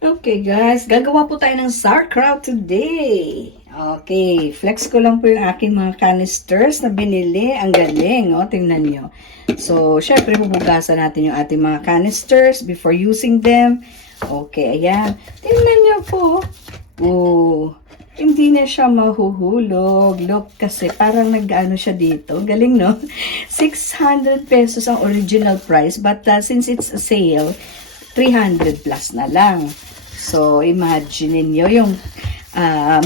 Okay guys, gagawa po tayo ng sauerkraut today. Okay, flex ko lang po yung aking mga canisters na binili. Ang galing, oh, tingnan nyo. So, syempre, huhugasan natin yung ating mga canisters before using them. Okay, ayan. Tingnan nyo po. Oh, hindi na siya mahuhulog. Look, kasi parang nag-ano siya dito. Galing, no? 600 pesos ang original price, but since it's a sale, 300 plus na lang. So, imagine niyo yung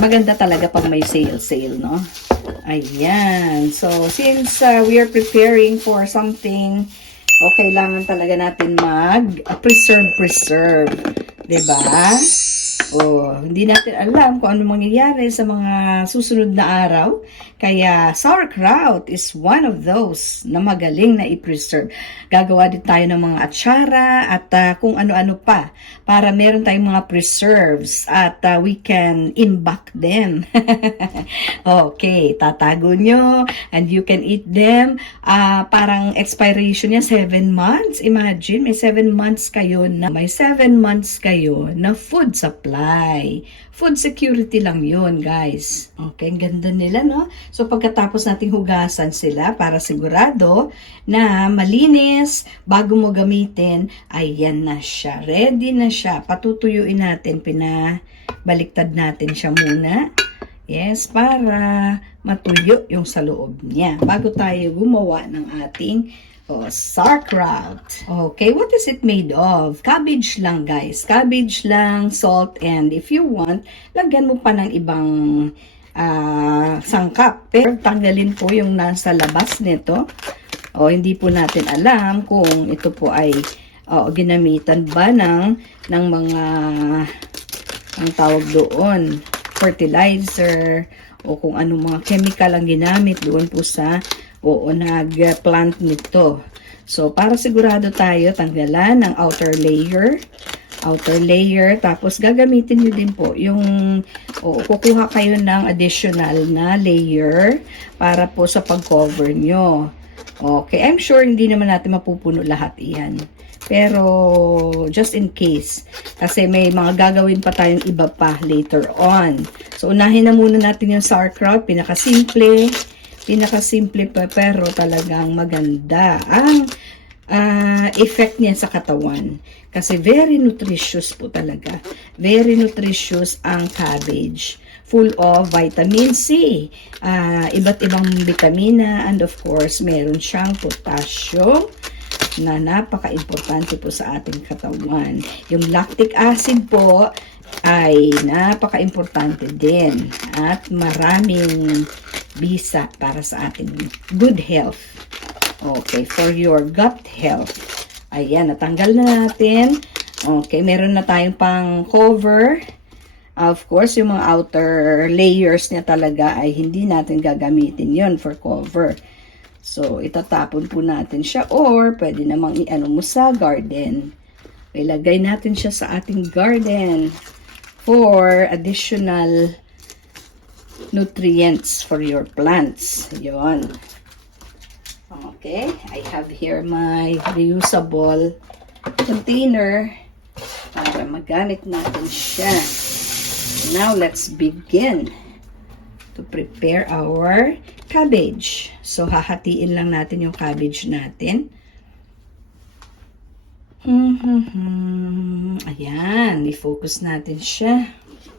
maganda talaga pag may sale, no? Ayan. So, since we are preparing for something, kailangan talaga natin mag-preserve. Diba? Hindi natin alam kung ano mangyayari sa mga susunod na araw. Kaya sauerkraut is one of those na magaling na i-preserve. Gagawa din tayo ng mga atsara at kung ano-ano pa para meron tayong mga preserves at we can imbak them. Okay, tatago nyo and you can eat them. Parang expiration niya 7 months. Imagine, may 7 months kayo na food supply. Food security lang yun, guys. Okay, ang ganda nila, no? So, pagkatapos nating hugasan sila para sigurado na malinis bago mo gamitin, ayan na siya. Ready na siya. Patutuyuin natin, pinabaliktad natin siya muna. Yes, para matuyo yung sa loob niya bago tayo gumawa ng ating sauerkraut. Okay, what is it made of? Cabbage lang, guys. Cabbage lang, salt, and if you want, lagyan mo pa ng ibang sangkap. Pero tanggalin po yung nasa labas nito. Hindi po natin alam kung ito po ay ginamitan ba ng mga ang tawag doon, fertilizer, o kung anong mga chemical ang ginamit doon po sa nag-plant nito. So, para sigurado tayo, tanggalan ng outer layer, tapos gagamitin nyo din po yung, kukuha kayo ng additional na layer para po sa pag-cover nyo. Okay, I'm sure hindi naman natin mapupuno lahat iyan. Pero, just in case, kasi may mga gagawin pa tayong iba pa later on. So, unahin na muna natin yung sauerkraut, pinakasimple pa, pero talagang maganda ang effect niya sa katawan. Kasi very nutritious po talaga. Very nutritious ang cabbage. Full of vitamin C, iba't ibang vitamina, and of course, meron siyang potassium na napaka-importante po sa ating katawan. Yung lactic acid po ay napaka-importante din at maraming bisa para sa ating good health. Okay, for your gut health. Ayan, natanggal na natin. Okay, meron na tayong pang cover. Of course, yung mga outer layers niya talaga ay hindi natin gagamitin yon for cover. So, itatapon po natin siya or pwede namang i-ano mo sa garden. Ilagay natin siya sa ating garden for additional nutrients for your plants. Yon. Okay, I have here my reusable container para magamit natin siya. Now, let's begin to prepare our cabbage. So, hahatiin lang natin yung cabbage natin. Ayan, i-focus natin siya.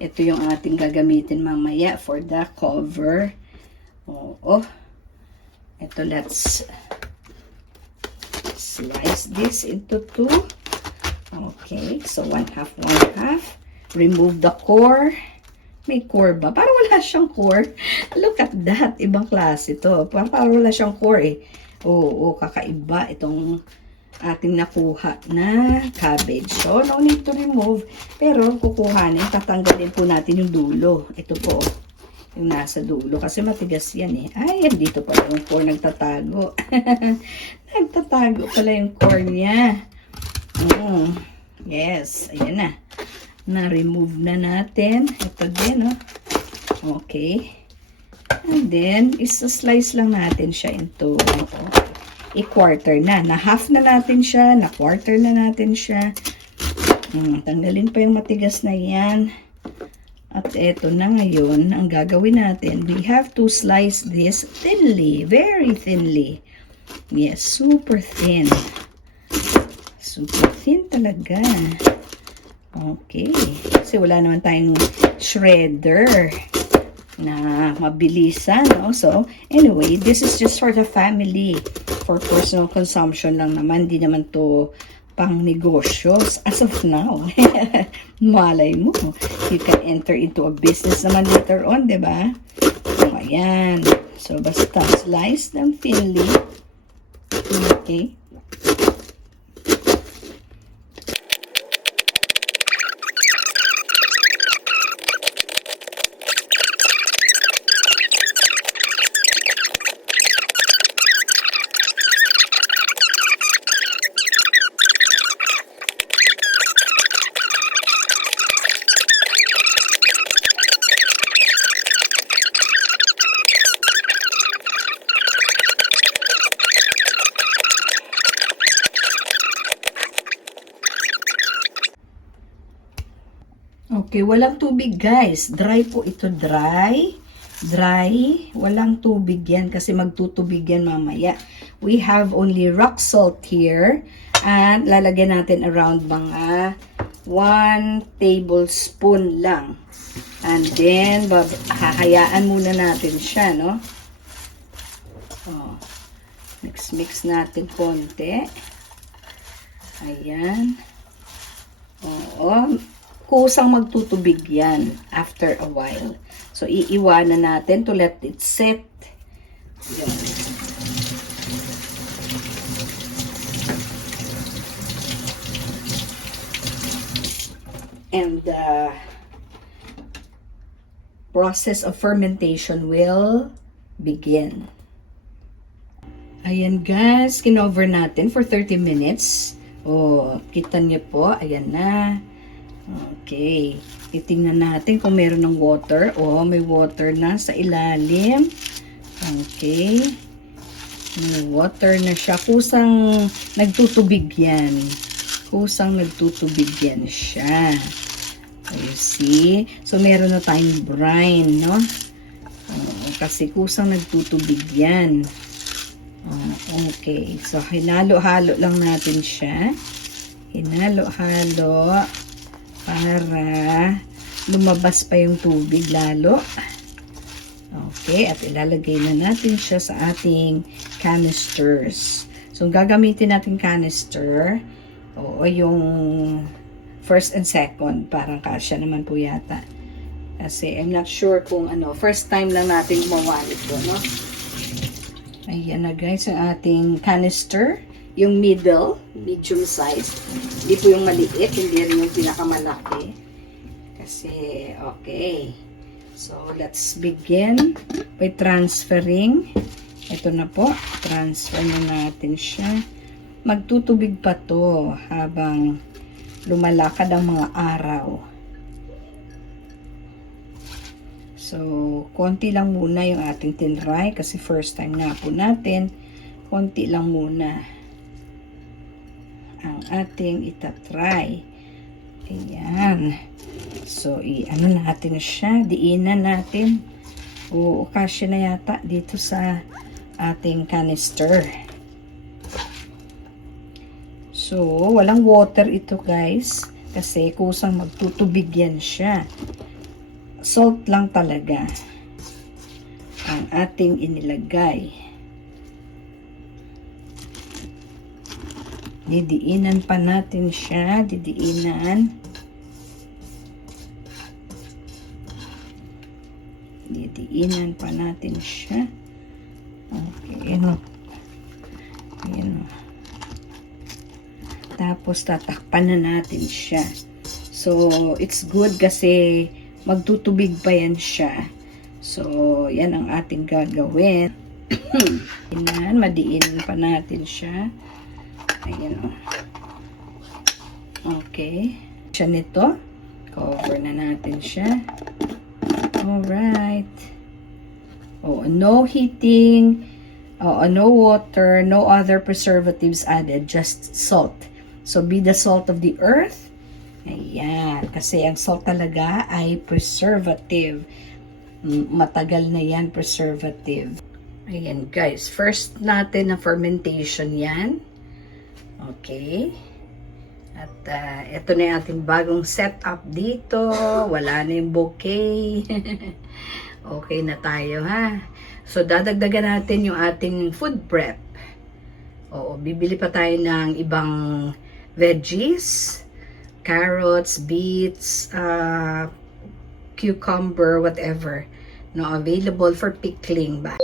Ito yung ating gagamitin mamaya for the cover. Ito, let's slice this into 2. Okay, so 1/2. Remove the core. May core ba? Parang wala siyang core. Look at that. Ibang klase to. Parang wala siyang core eh. Kakaiba itong ating nakuha na cabbage. So, no need to remove. Pero, kukuhanin, tatanggalin po natin yung dulo. Ito po, yung nasa dulo. Kasi matigas yan eh. Ay, dito pala yung core nagtatago. Nagtatago pala yung core niya. Yes, ayan na. Na-remove na natin. Ito din, Okay. And then, isa-slice lang natin siya into, i-quarter na. Na-half na natin siya. Na-quarter na natin siya. Tanggalin pa yung matigas na yan. At eto na ngayon, ang gagawin natin, we have to slice this thinly, very thinly. Yes, super thin. Super thin talaga. Okay. Kasi wala naman tayong shredder na mabilisan, no? So, anyway, this is just for the family. For personal consumption lang naman. Di naman to pang negosyo as of now. Malay mo. You can enter into a business naman later on, di ba? So, ayan. So, basta slice them thinly. Okay. Okay, walang tubig guys. Dry po ito, dry. Dry. Walang tubig yan kasi magtutubig yan mamaya. We have only rock salt here. And lalagyan natin around mga 1 tablespoon lang. And then, hahayaan muna natin siya, no? Oh, mix natin konti. Ayan. Oo. Kusang magtutubig yan after a while. So, iiwanan natin to let it set. Yun. And the process of fermentation will begin. Ayan guys, kinover natin for 30 minutes. Oh, kita niyo po, ayan na. Okay. Titingnan natin kung meron ng water. Oh, may water na sa ilalim. Okay. May water na siya. Kusang nagtutubig yan. Kusang nagtutubig yan siya. You see? So, meron na tayong brine, no? Kasi kusang nagtutubig yan. Okay. So, hinalo-halo lang natin siya. Hinalo-halo. Para lumabas pa yung tubig lalo. Okay, at ilalagay na natin siya sa ating canisters. So, gagamitin natin canister. O yung first and second. Parang kasya naman po yata. Kasi I'm not sure kung ano. First time lang natin gumawa ito, no? Ayan na guys, ang ating canister. Yung middle, medium size. Hindi po yung maliit, hindi rin yung pinakamalaki. Kasi, okay. So, let's begin by transferring. Ito na po, transfer na natin siya. Magtutubig pa to habang lumalakad ang mga araw. So, konti lang muna yung ating tinry kasi first time nga po natin. Konti lang muna ang ating itatry. Ayan. So, ano natin siya. Diinan natin. O, kasya na yata dito sa ating canister. So, walang water ito guys. Kasi kusang magtutubig yan siya. Salt lang talaga ang ating inilagay. Didiinan pa natin siya. Didiinan. Didiinan pa natin siya. Okay. Ayan. Tapos tatakpan na natin siya. So, it's good kasi magtutubig pa yan siya. So, yan ang ating gagawin. Ayan, madiin pa natin siya. Ayan o. Okay. Siya nito. Cover na natin siya. Alright. Oh, no heating. Oh, no water. No other preservatives added. Just salt. So, be the salt of the earth. Ayan. Kasi ang salt talaga ay preservative. Matagal na yan, preservative. Ayan guys, first natin na fermentation yan. Okay. At ito na yung ating bagong setup dito. Wala na yung bouquet. Okay na tayo ha. So dadagdagan natin yung ating food prep. Oo, bibili pa tayo ng ibang veggies, carrots, beets, cucumber, whatever. No, available for pickling ba.